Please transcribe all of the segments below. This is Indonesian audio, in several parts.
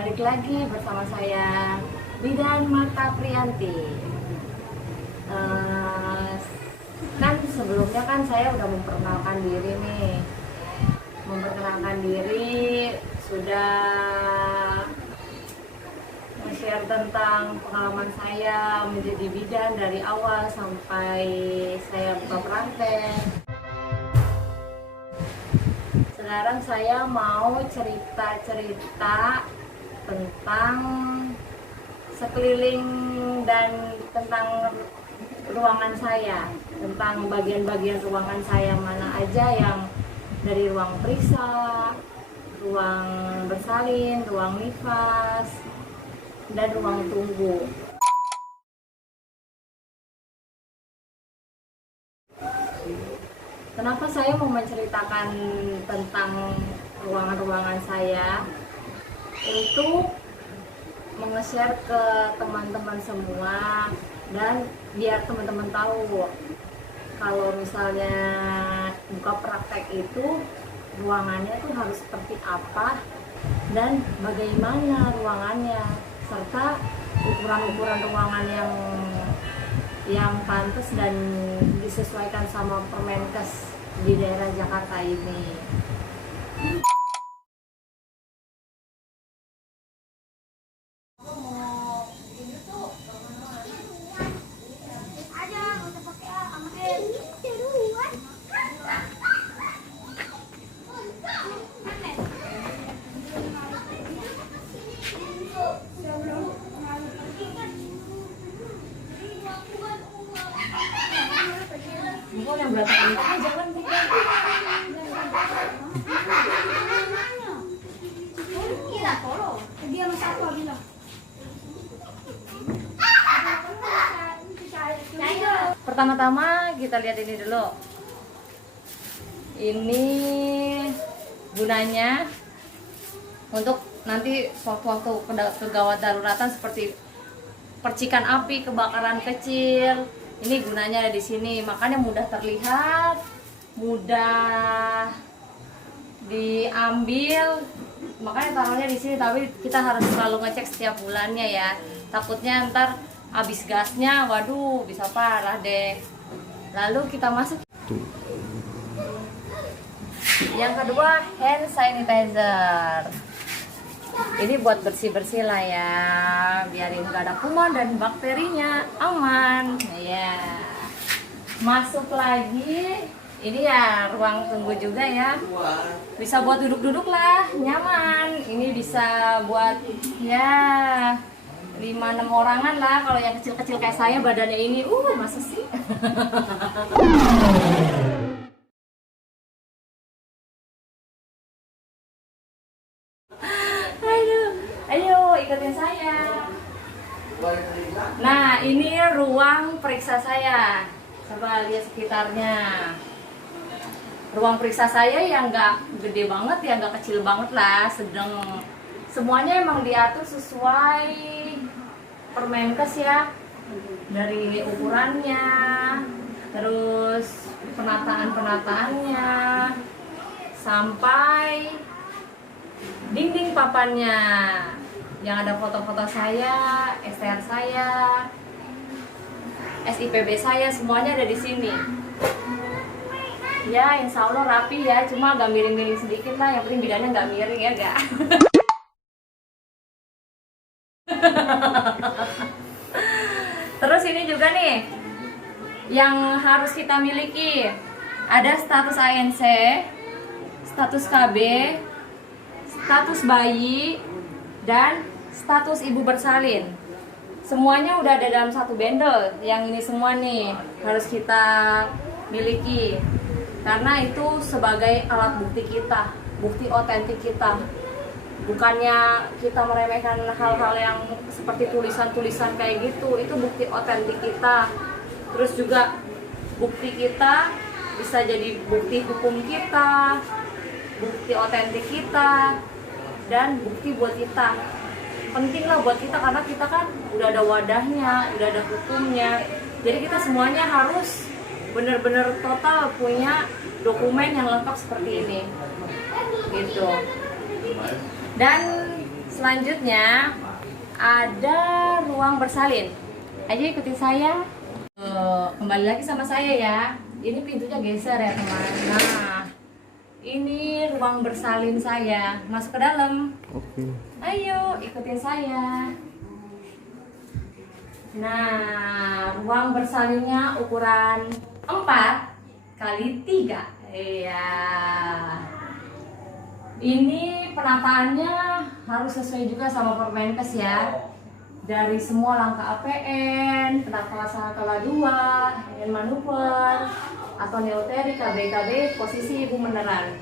Balik lagi bersama saya Bidan Marta Priyanti. Kan sebelumnya kan saya udah memperkenalkan diri nih. Memperkenalkan diri, sudah share tentang pengalaman saya menjadi bidan dari awal sampai saya buka praktek. Sekarang saya mau cerita-cerita tentang sekeliling dan tentang ruangan saya, tentang bagian-bagian ruangan saya mana aja yang dari ruang periksa, ruang bersalin, ruang nifas, dan ruang tunggu. Kenapa saya mau menceritakan tentang ruangan-ruangan saya? Untuk meng-share ke teman-teman semua dan biar teman-teman tahu kalau misalnya buka praktek itu ruangannya tuh harus seperti apa dan bagaimana ruangannya, serta ukuran-ukuran ruangan yang pantas dan disesuaikan sama Permenkes di daerah Jakarta ini. Yang berantakan itu jangan bikin. Iya, tolong. Dia masih apa bilang? Pertama-tama kita lihat ini dulu. Ini gunanya untuk nanti waktu-waktu kegawat daruratan seperti percikan api, kebakaran kecil. Ini gunanya ada di sini, makanya mudah terlihat, mudah diambil, makanya taruhnya di sini. Tapi kita harus selalu ngecek setiap bulannya ya. Takutnya ntar habis gasnya, waduh, bisa parah deh. Lalu kita masuk. Yang kedua, hand sanitizer. Ini buat bersih-bersih lah ya, biarin nggak ada kuman dan bakterinya aman. Ya, masuk lagi. Ini ya ruang tunggu juga ya. Bisa buat duduk-duduk lah, nyaman. Ini bisa buat ya 5-6 orangan lah. Kalau yang kecil-kecil kayak saya badannya ini, masa sih? Ayo ikutin saya. Nah, ini ruang periksa saya. Coba lihat sekitarnya. Ruang periksa saya yang nggak gede banget, ya nggak kecil banget lah, sedang. Semuanya emang diatur sesuai Permenkes ya. Dari ukurannya, terus penataan-penataannya, sampai dinding papannya yang ada foto-foto saya, STR saya, SIPB saya, semuanya ada di sini. Ya, insya Allah rapi ya, cuma agak miring-miring sedikit lah. Yang penting bidannya nggak miring ya, gak? Terus ini juga nih yang harus kita miliki, ada status ANC, status KB, status bayi, dan status ibu bersalin. Semuanya udah ada dalam satu bundle. Yang ini semua nih harus kita miliki, karena itu sebagai alat bukti kita, bukti otentik kita. Bukannya kita meremehkan hal-hal yang seperti tulisan-tulisan kayak gitu. Itu bukti otentik kita. Terus juga bukti kita bisa jadi bukti hukum kita, bukti otentik kita, dan bukti buat kita. Penting lah buat kita, karena kita kan udah ada wadahnya, udah ada hukumnya. Jadi kita semuanya harus benar-benar total punya dokumen yang lengkap seperti ini gitu. Dan Selanjutnya ada ruang bersalin. Ayo ikutin saya. Kembali lagi sama saya ya. Ini pintunya geser ya teman. Nah, ini ruang bersalin saya. Masuk ke dalam. Oke. Ayo ikutin saya. Nah, ruang bersalinnya ukuran 4 kali 3. Iya. Ini penataannya harus sesuai juga sama Permenkes ya. Dari semua langkah APN, penata kelas 2, manuver, atau neoterik, KBKB, posisi ibu meneran.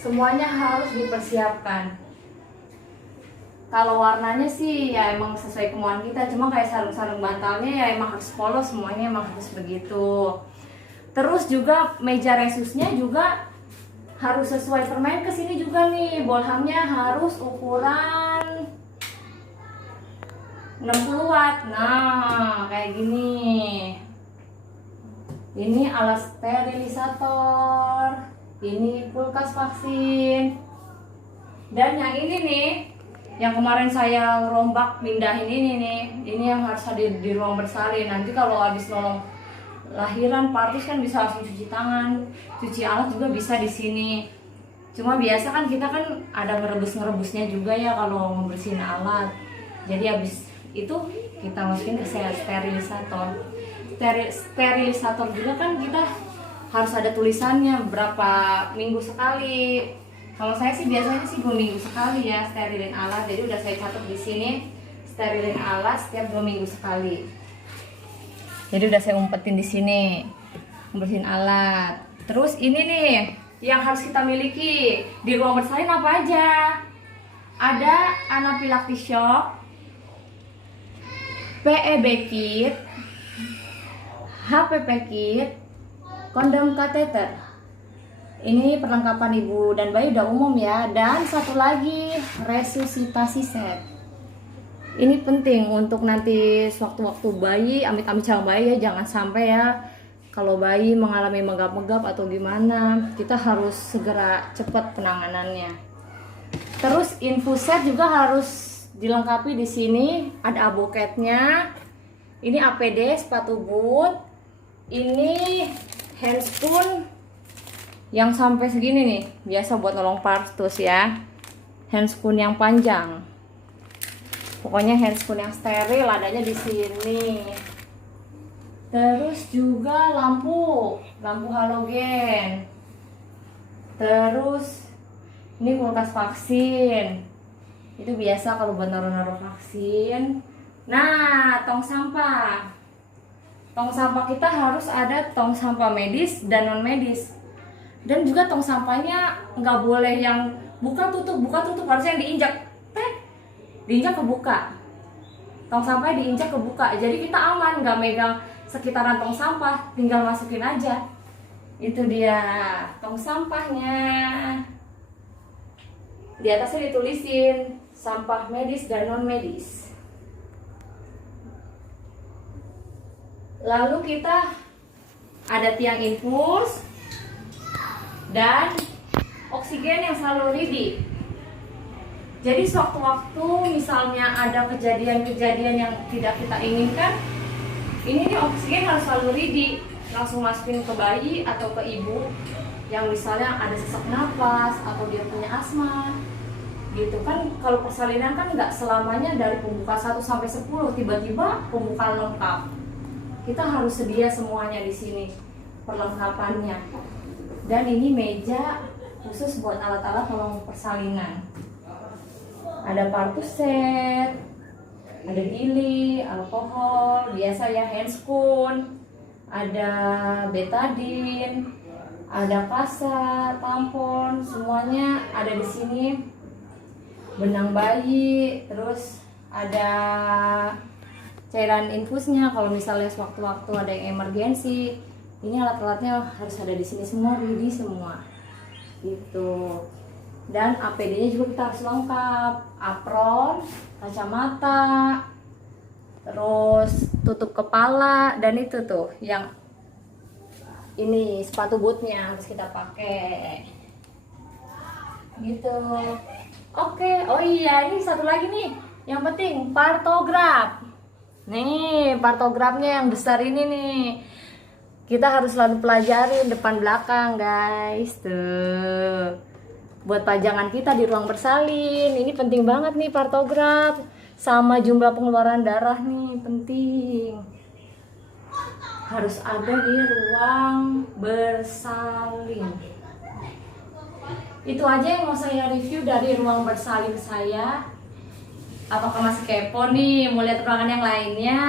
Semuanya harus dipersiapkan. Kalau warnanya sih ya emang sesuai kemauan kita, cuma kayak sarung-sarung bantalnya ya emang harus polos, semuanya emang harus begitu. Terus juga meja resusnya juga harus sesuai Permenkes ini juga nih, bolhamnya harus ukuran 60 watt. Nah, kayak gini. Ini alat sterilisator, ini kulkas vaksin. Dan yang ini nih, yang kemarin saya rombak pindahin ini yang harus ada di ruang bersalin. Nanti kalau habis nolong lahiran partus kan bisa langsung cuci tangan, cuci alat juga bisa di sini. Cuma biasa kan kita kan ada ngerebusnya juga ya kalau membersihin alat. Jadi habis itu kita masukin ke sterilisator. Sterilisator juga kan kita harus ada tulisannya berapa minggu sekali. Kalau saya sih biasanya sih 2 minggu sekali ya sterilin alat. Jadi udah saya catat di sini sterilin alat setiap 2 minggu sekali. Jadi udah saya umpetin di sini membersihin alat. Terus ini nih yang harus kita miliki di ruang bersalin apa aja? Ada anaphylactic shock, PEB kit, HPP kit, kondom kateter. Ini perlengkapan ibu dan bayi udah umum ya. Dan satu lagi resusitasi set. Ini penting untuk nanti sewaktu-waktu bayi, amit-amit calon bayi ya, jangan sampai ya kalau bayi mengalami megap-megap atau gimana, kita harus segera cepat penanganannya. Terus infuset juga harus dilengkapi di sini, ada aboketnya. Ini APD sepatu boot. Ini handspoon yang sampai segini nih, biasa buat nolong partus ya. Handspoon yang panjang. Pokoknya handspoon yang steril adanya di sini. Terus juga lampu halogen. Terus ini kulkas vaksin. Itu biasa kalau buat naruh-naruh vaksin. Nah, tong sampah. Tong sampah kita harus ada tong sampah medis dan non medis. Dan juga tong sampahnya nggak boleh yang buka tutup, harusnya yang diinjak. Diinjak kebuka. Tong sampahnya diinjak kebuka. Jadi kita aman, nggak megang sekitaran tong sampah, tinggal masukin aja. Itu dia tong sampahnya. Di atasnya ditulisin sampah medis dan non medis. Lalu kita ada tiang infus dan oksigen yang selalu ready. Jadi sewaktu-waktu misalnya ada kejadian-kejadian yang tidak kita inginkan, ini nih oksigen harus selalu ready. Langsung masukin ke bayi atau ke ibu yang misalnya ada sesak napas atau dia punya asma. Gitu kan, kalau persalinan kan nggak selamanya dari pembuka 1 sampai 10 tiba-tiba pembukaan lengkap. Kita harus sedia semuanya di sini perlengkapannya. Dan ini meja khusus buat alat-alat nolong persalinan. Ada partus set, ada gili, alkohol, biasa ya handspoon, ada betadine, ada kasa, tampon, semuanya ada di sini. Benang bayi, terus ada cairan infusnya kalau misalnya sewaktu-waktu ada yang emergensi. Ini alat-alatnya harus ada di sini semua, ready semua. Gitu. Dan APD-nya juga kita harus lengkap, apron, kacamata, terus tutup kepala, dan itu tuh yang ini sepatu bootnya harus kita pakai. Gitu. Oke, oh iya, ini satu lagi nih. Yang penting partograf. Nih, partografnya yang besar ini nih. Kita harus selalu pelajarin depan belakang, guys. Tuh. Buat pajangan kita di ruang bersalin. Ini penting banget nih partograf. Sama jumlah pengeluaran darah nih, penting. Harus ada di ruang bersalin. Itu aja yang mau saya review dari ruang bersalin saya. Apakah masih kepo nih? Mau lihat ruangan yang lainnya?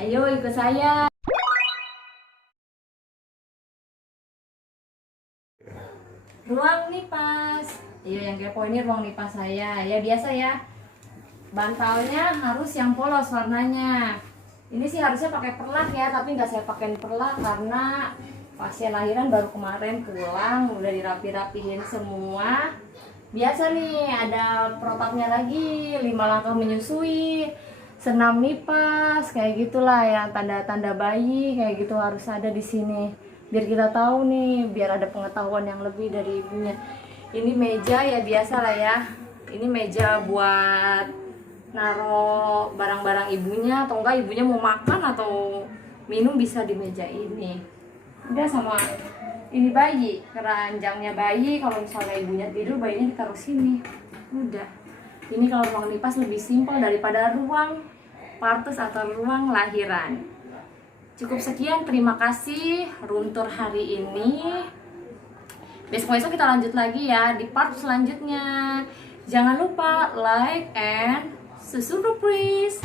Ayo ikut saya. Ruang nipas. Ayo yang kepo, ini ruang nipas saya. Ya biasa ya. Bantalnya harus yang polos warnanya. Ini sih harusnya pakai perlak ya, tapi nggak saya pakai perlak karena pasien lahiran baru kemarin pulang, udah dirapi-rapihin semua. Biasa nih ada protapnya lagi, 5 langkah menyusui, senam nipas, kayak gitulah ya, tanda-tanda bayi kayak gitu harus ada di sini. Biar kita tahu nih, biar ada pengetahuan yang lebih dari ibunya. Ini meja ya biasa lah ya. Ini meja buat naruh barang-barang ibunya, atau enggak ibunya mau makan atau minum bisa di meja ini. Udah, sama ini bayi, keranjangnya bayi, kalau misalnya ibunya tidur bayinya ditaruh sini. Udah. Ini kalau ruang nipas lebih simpel daripada ruang partus atau ruang lahiran. Cukup sekian, terima kasih room tour hari ini. Besok-besok kita lanjut lagi ya di part selanjutnya. Jangan lupa like and subscribe please.